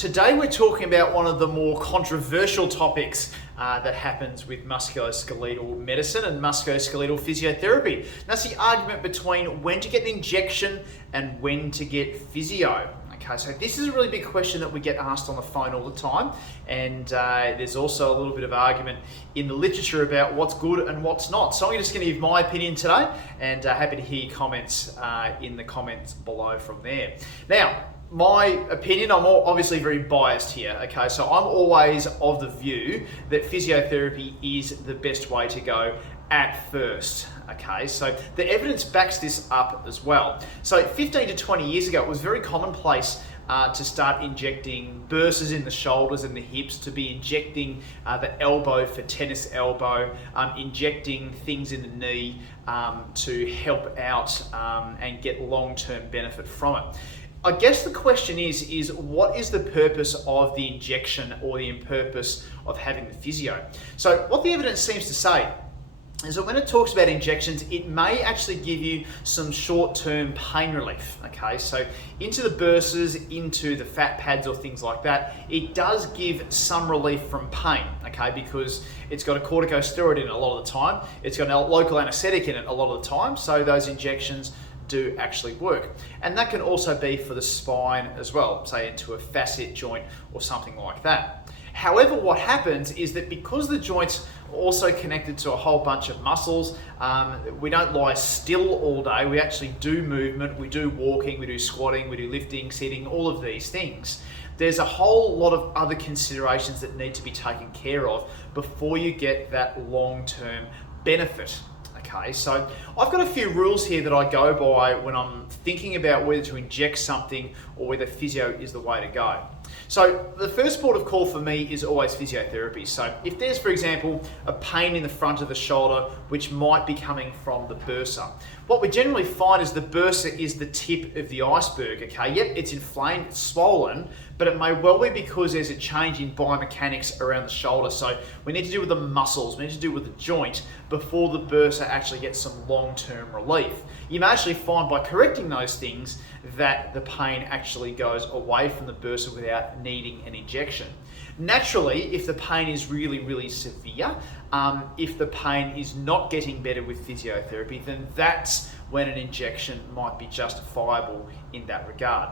Today we're talking about one of the more controversial topics that happens with musculoskeletal medicine and musculoskeletal physiotherapy. That's the argument between when to get an injection and when to get physio. Okay, so this is a really big question that we get asked on the phone all the time, and there's also a little bit of argument in the literature about what's good and what's not. So I'm just going to give my opinion today, and happy to hear your comments in the comments below from there. Now, my opinion, I'm obviously very biased here, okay? So I'm always of the view that physiotherapy is the best way to go at first, okay? So the evidence backs this up as well. So 15 to 20 years ago, it was very commonplace to start injecting bursts in the shoulders and the hips, to be injecting the elbow for tennis elbow, injecting things in the knee to help out and get long-term benefit from it. I guess the question is what is the purpose of the injection or the purpose of having the physio? So what the evidence seems to say is that when it talks about injections, it may actually give you some short-term pain relief, okay? So into the bursts, into the fat pads or things like that, it does give some relief from pain, okay? Because it's got a corticosteroid in it a lot of the time, it's got a local anesthetic in it a lot of the time, so those injections do actually work. And that can also be for the spine as well, say into a facet joint or something like that. However, what happens is that because the joints are also connected to a whole bunch of muscles, we don't lie still all day, we actually do movement, we do walking, we do squatting, we do lifting, sitting, all of these things. There's a whole lot of other considerations that need to be taken care of before you get that long-term benefit. Okay, so I've got a few rules here that I go by when I'm thinking about whether to inject something or whether physio is the way to go. So the first port of call for me is always physiotherapy. So if there's, for example, a pain in the front of the shoulder, which might be coming from the bursa, what we generally find is the bursa is the tip of the iceberg, okay? Yep, it's inflamed, it's swollen, but it may well be because there's a change in biomechanics around the shoulder. So we need to do with the muscles, we need to do with the joint before the bursa actually gets some long-term relief. You may actually find by correcting those things that the pain actually goes away from the bursa without needing an injection. Naturally, if the pain is really severe, if the pain is not getting better with physiotherapy, then that's when an injection might be justifiable in that regard.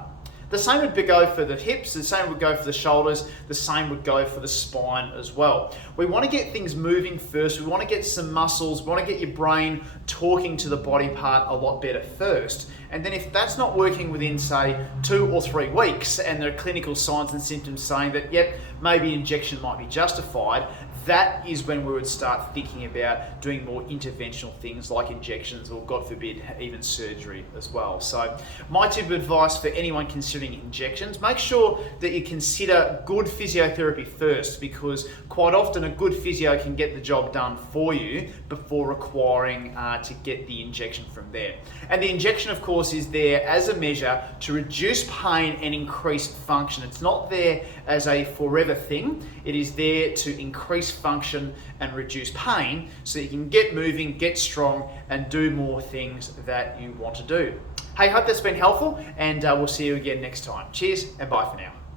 The same would go for the hips, the same would go for the shoulders, the same would go for the spine as well. We want to get things moving first, we want to get some muscles, we want to get your brain talking to the body part a lot better first. And then if that's not working within, say, 2 or 3 weeks, and there are clinical signs and symptoms saying that, yep, maybe injection might be justified, that is when we would start thinking about doing more interventional things like injections or, God forbid, even surgery as well. So my tip of advice for anyone considering injections, make sure that you consider good physiotherapy first, because quite often a good physio can get the job done for you before requiring to get the injection from there. And the injection, of course, is there as a measure to reduce pain and increase function. It's not there as a forever thing. It is there to increase function and reduce pain so you can get moving, get strong, and do more things that you want to do. Hey, hope that's been helpful, and we'll see you again next time. Cheers and bye for now.